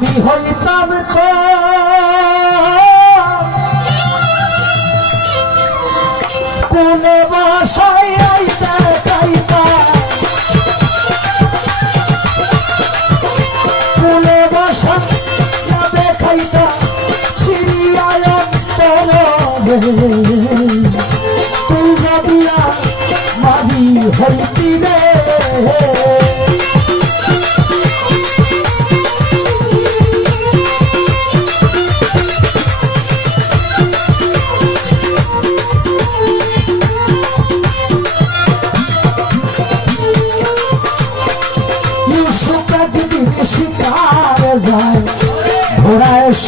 আমি হইতাম তো। কোনে বাসায় আইতে চাইতা বাসা দেখাইতা ছিড়িয়ায় তুই যাবিয়া মারি হইতি রে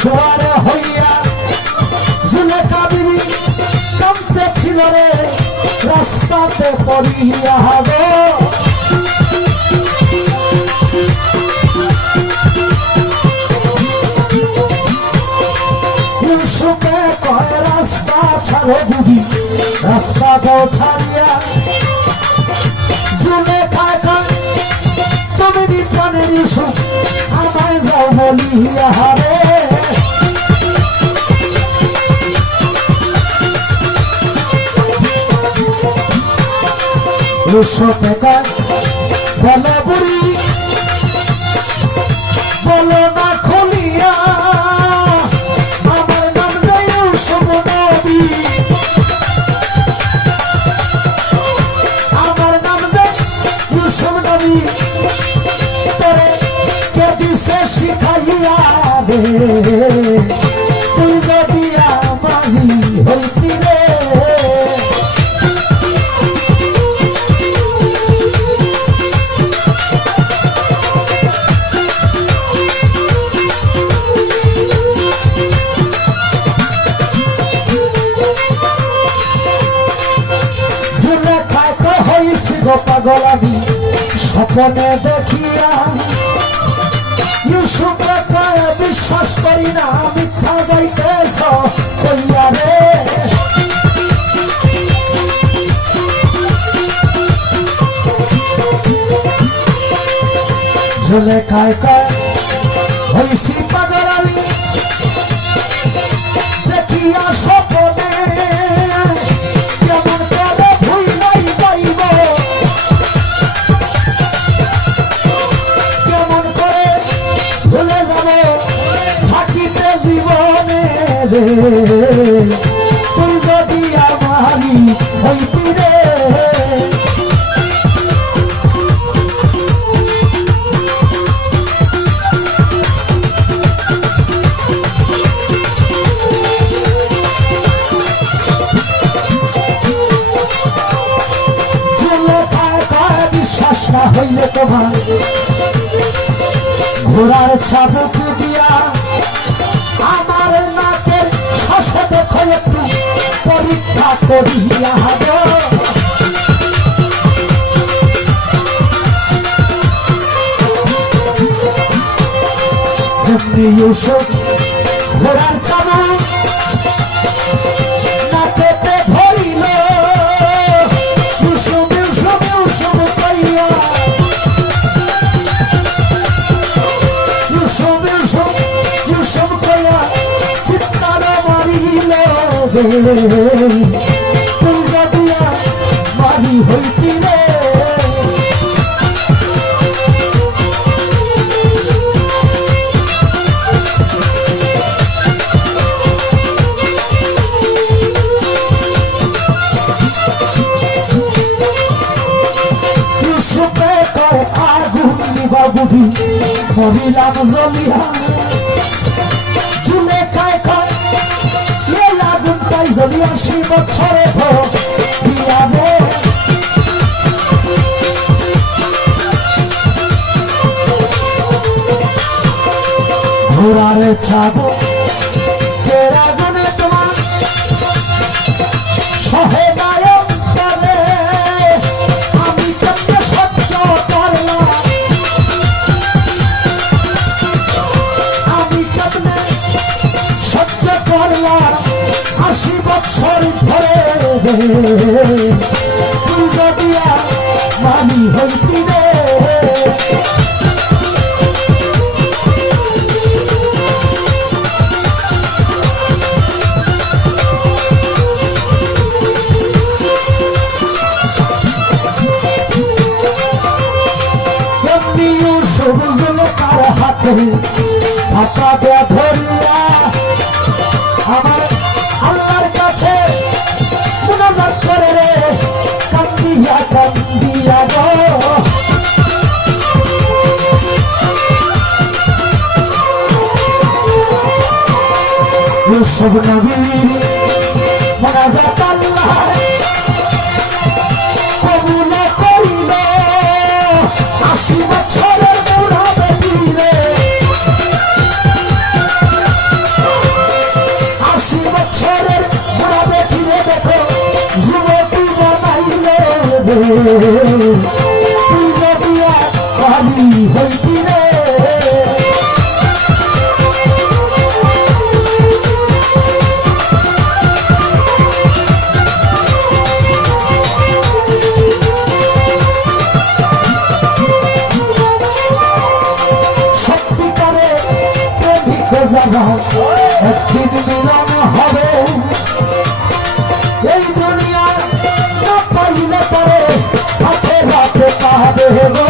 সোয়ার হইয়া জুলেখা বিবি কামতে ছিল রে, রাস্তাতে পড়িয়া গো ইউসুফে কয়, রাস্তা ছাড়ো বুড়ি রাস্তাটাও ছাড়িয়া জুলে খায় খায় তুমি নিপ্রাণের ইসু আমায় যাও বলিয়া হারে টাকা। বুড়ি পাগল আমি স্বপ্নে দেখিয়া ইউসুফে কয় বিশ্বাস করি না, মিথ্যা গাইতেছ কইয়া রে। খায় কয়, হইছি রে তুই যদি আমারি হইতি রে। হইলে তোমার ঘোড়ার চাবুক করিয়া গো যেমনি ইউসুফ ঘোড়ার চাবুক নাকেতে ধরিল, ইউসুফ ইউসুফ ইউসুফ কইয়া ইউসুফ ইউসুফ ইউসুফ কইয়া চিৎকার মারিল। নিবা বুড়ি মরিলাম চুলে খায় খায় এই আগুনটাই জ্বলিয়া সে বছরে বিয়াবে ঘোড়ারে ছাগো তুই যদি মানি হইতি রে Thank you. ইউসুফ নবী মোনাজাত আল্লাহ। কবুল করিল আশি বছরের বুড়া বেটিলে আশি বছরের বুড়া বেটিলে দেখো, যুবতী বানাইলে একদিন মিলন হবে। এই দুনিয়া না পাইলে পরে হাতে হাতে পাবে গো।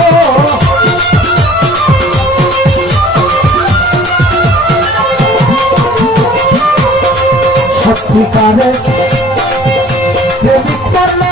সত্যিকারে প্রেমিক করলে